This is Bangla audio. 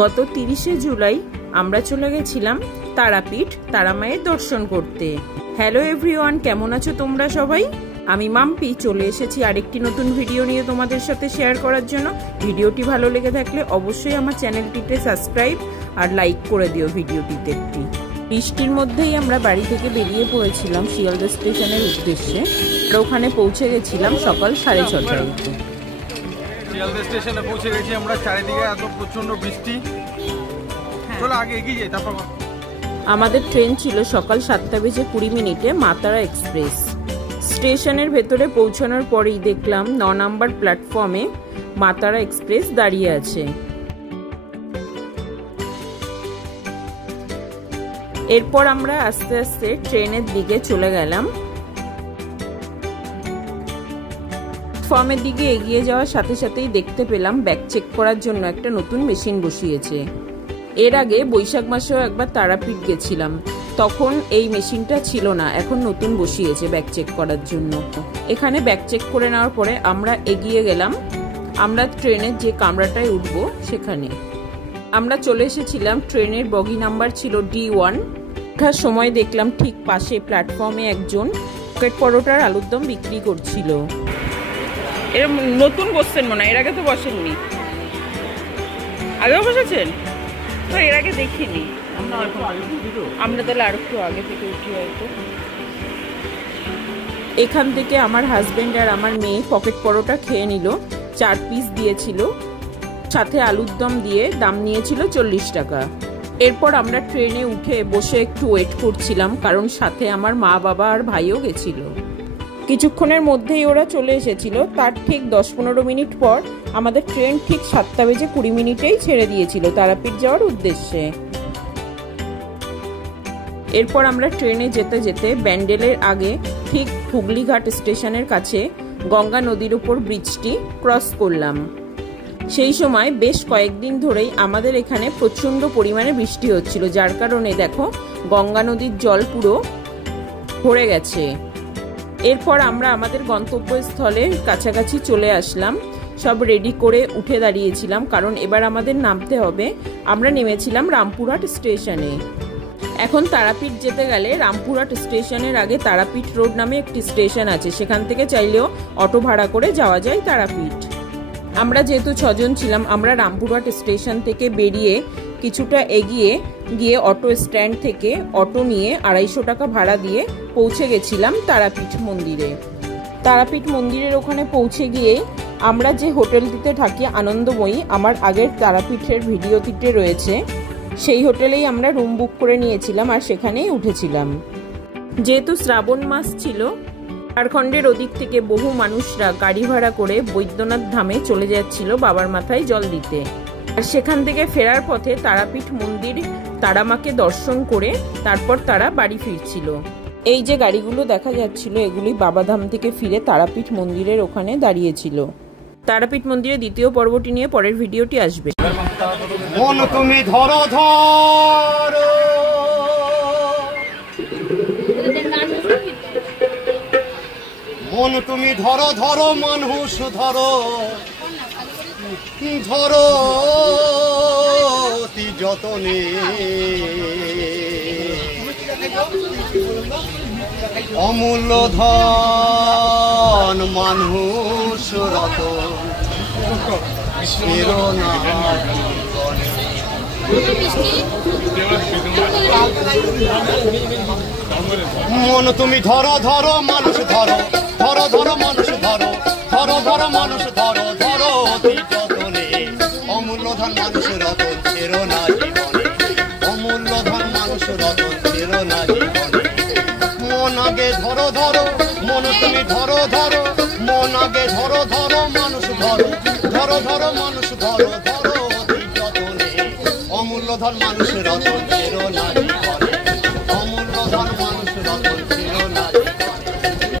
গত 30শে জুলাই আমরা চলে গেছিলাম তারাপীঠ তারামায়ের দর্শন করতে। হ্যালো এভরিওয়ান, কেমন আছো তোমরা সবাই? আমি মাম্পি চলে এসেছি আরেকটি নতুন ভিডিও নিয়ে তোমাদের সাথে শেয়ার করার জন্য। ভিডিওটি ভালো লেগে থাকলে অবশ্যই আমার চ্যানেলটিতে সাবস্ক্রাইব আর লাইক করে দিও ভিডিওটিতে একটি। বৃষ্টির মধ্যেই আমরা বাড়ি থেকে বেরিয়ে পড়েছিলাম শিয়ালদা স্টেশনের উদ্দেশ্যে। আর ওখানে পৌঁছে গেছিলাম সকাল 6:30টায়। শিয়ালদা স্টেশনে পৌঁছে গেছি আমরা, চারিদিকে এত প্রচন্ড বৃষ্টি। চলো আগে এগিয়ে যাই তারপর। আমাদের ট্রেন ছিল সকাল 7:20 মাতারা এক্সপ্রেস। স্টেশনের ভেতরে পৌঁছানোর পরেই দেখলাম 9 নম্বর প্ল্যাটফর্মে মাতারা এক্সপ্রেস দাঁড়িয়ে আছে। এরপর আমরা আস্তে আস্তে ট্রেনের দিকে চলে গেলাম। প্ল্যাটফর্মের দিকে এগিয়ে যাওয়ার সাথে সাথেই দেখতে পেলাম ব্যাগ চেক করার জন্য একটা নতুন মেশিন বসিয়েছে। এর আগে বৈশাখ মাসেও একবার তারাপীঠ গেছিলাম, তখন এই মেশিনটা ছিল না, এখন নতুন বসিয়েছে ব্যাগ চেক করার জন্য। এখানে ব্যাগ চেক করে নেওয়ার পরে আমরা এগিয়ে গেলাম আমরা ট্রেনের যে কামরাটায় উঠবো সেখানে। আমরা চলে এসেছিলাম, ট্রেনের বগি নাম্বার ছিল D1। ওঠার সময় দেখলাম ঠিক পাশে প্ল্যাটফর্মে একজন পকেট পরোটার আলুর দম বিক্রি করছিল। এর নতুন বসছেন মনে হয়, এর আগে তো বসেননি। আগেও বসেছেন? তো এর আগে দেখিনি আমরা, তাহলে আর একটু আগে থেকে উঠি হয়তো। এখান থেকে আমার হাজবেন্ড আর আমার মেয়ে পকেট পরোটা খেয়ে নিল। 4 পিস দিয়েছিল, সাথে আলুর দম দিয়ে দাম নিয়েছিল 40 টাকা। এরপর আমরা ট্রেনে উঠে বসে একটু ওয়েট করছিলাম, কারণ সাথে আমার মা বাবা আর ভাইও গেছিল। কিছুক্ষণের মধ্যেই ওরা চলে এসেছিল। তার ঠিক 10-15 মিনিট পর আমাদের ট্রেন ঠিক 7:20 ছেড়ে দিয়েছিল তারাপীঠ যাওয়ার উদ্দেশ্যে। এরপর আমরা ট্রেনে যেতে যেতে ব্যান্ডেলের আগে ঠিক হুগলিঘাট স্টেশনের কাছে গঙ্গা নদীর উপর ব্রিজটি ক্রস করলাম। সেই সময় বেশ কয়েকদিন ধরেই আমাদের এখানে প্রচণ্ড পরিমাণে বৃষ্টি হচ্ছিল, যার কারণে দেখো গঙ্গা নদীর জল পুরো ভরে গেছে। এরপর আমরা আমাদের গন্তব্যস্থলের কাছাকাছি চলে আসলাম, সব রেডি করে উঠে দাঁড়িয়েছিলাম, কারণ এবার আমাদের নামতে হবে। আমরা নেমেছিলাম রামপুরহাট স্টেশনে। এখন তারাপীঠ যেতে গেলে রামপুরহাট স্টেশনের আগে তারাপীঠ রোড নামে একটি স্টেশন আছে, সেখান থেকে চাইলেও অটো ভাড়া করে যাওয়া যায় তারাপীঠ। আমরা যেহেতু 6 জন ছিলাম, আমরা রামপুরহাট স্টেশন থেকে বেরিয়ে কিছুটা এগিয়ে গিয়ে অটো স্ট্যান্ড থেকে অটো নিয়ে 250 টাকা ভাড়া দিয়ে পৌঁছে গেছিলাম তারাপীঠ মন্দিরে। তারাপীঠ মন্দিরের ওখানে পৌঁছে গিয়ে আমরা যে হোটেলটিতে থাকি আনন্দময়ী, আমার আগের তারাপীঠের ভিডিওটিতে রয়েছে, সেই হোটেলেই আমরা রুম বুক করে নিয়েছিলাম আর সেখানেই উঠেছিলাম। যেহেতু শ্রাবণ মাস ছিল, ঝাড়খণ্ডের ওদিক থেকে বহু মানুষরা গাড়ি ভাড়া করে বৈদ্যনাথ ধামে চলে যাচ্ছিল বাবার মাথায় জল দিতে। আর সেখান থেকে ফেরার পথে তারাপীঠ মন্দির তারামাকে দর্শন করে তারপর তারা বাড়ি ফিরছিল। এই যে গাড়িগুলো দেখা যাচ্ছিল, এগুলি বাবাধাম থেকে ফিরে তারাপীঠ মন্দিরের ওখানে দাঁড়িয়েছিল। তারাপীঠ মন্দিরের দ্বিতীয় পর্বটি নিয়ে পরের ভিডিওটি আসবে। মন তুমি ধরো ধরো, মন তুমি ধরো ধরো, মানুষ ধরো ধরো অতি যতনে, অমূল্য ধন মানুষ রতন, প্রেরণা মন তুমি ধরো ধরো, মানুষ ধরো ধরো ধরো, মানুষ ধরো ধরো ধরো, মানুষ ধরো ধরো অতি যতনে, অমূল্য ধন মানুষ রতন, প্রেরণা জীবনে, অমূল্য ধন মানুষ রতন, প্রেরণা জীবনে। মন আগে ধরো ধরো, মন তুমি ধরো ধরো, মন আগে ধরো ধরো, মানুষ ধরো ধরো ধরো, মানুষ ধরো ধরো অতি যতনে, অমূল্য ধন মানুষ রতন।